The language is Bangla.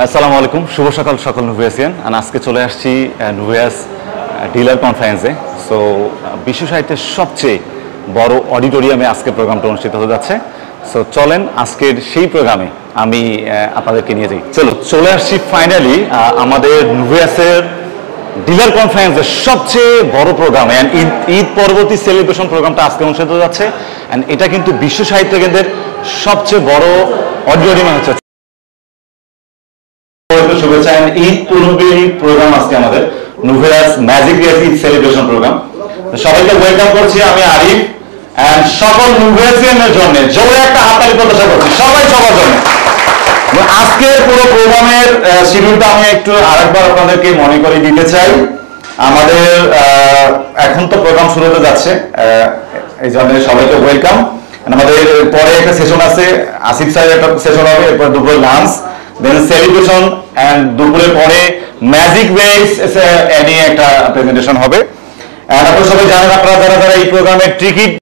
আসসালামু আলাইকুম, শুভ সকাল সকল নুভিয়াসিয়ান। আজকে চলে আসছি নুভিয়াস ডিলার কনফারেন্সে। সো বিশ্ব সাহিত্যের সবচেয়ে বড় অডিটোরিয়ামে আজকে প্রোগ্রামটা অনুষ্ঠিত হতে যাচ্ছে। সো চলেন আজকের সেই প্রোগ্রামে আমি আপনাদেরকে নিয়ে যাই। চলে আসছি ফাইনালি আমাদের নুভিয়াসের ডিলার কনফারেন্সের সবচেয়ে বড় প্রোগ্রাম অ্যান্ড ঈদ পরবর্তী সেলিব্রেশন প্রোগ্রামটা আজকে অনুষ্ঠিত হতে যাচ্ছে। অ্যান্ড এটা কিন্তু বিশ্ব সাহিত্য কেন্দ্রের সবচেয়ে বড় অডিটোরিয়ামে হচ্ছে। শুভেচ্ছা ঈদ পূর্ববর্তী প্রোগ্রাম আজকে আমাদের নুভিয়াস ম্যাজিক ঈদ সেলিব্রেশন প্রোগ্রাম। সবাইকে ওয়েলকাম করছি আমি আরিফ এন্ড সকল নুভিয়াসিয়ানদের জন্য জোরে একটা হাততালি প্রত্যাশা করছি সবাই সবার জন্য। আজকের পুরো প্রোগ্রামের শিডিউলটা আমি একটু আরেকবার আপনাদেরকে মনে করে দিতে চাই। আমাদের এখন তো প্রোগ্রাম শুরু হতে যাচ্ছে, এই জন্য সবাইকে ওয়েলকাম। আমাদের পরে একটা সেশন আছে, আসিফ স্যারের একটা সেশন হবে, এরপর দুপুরে লাঞ্চ, দেন সেলিব্রেশন এন্ড দুপুরের পরে ম্যাজিক ওয়েভস নিয়ে একটা প্রেজেন্টেশন হবে। আপনারা সবাই জানেন, আপনারা যারা এই প্রোগ্রামের টিকিট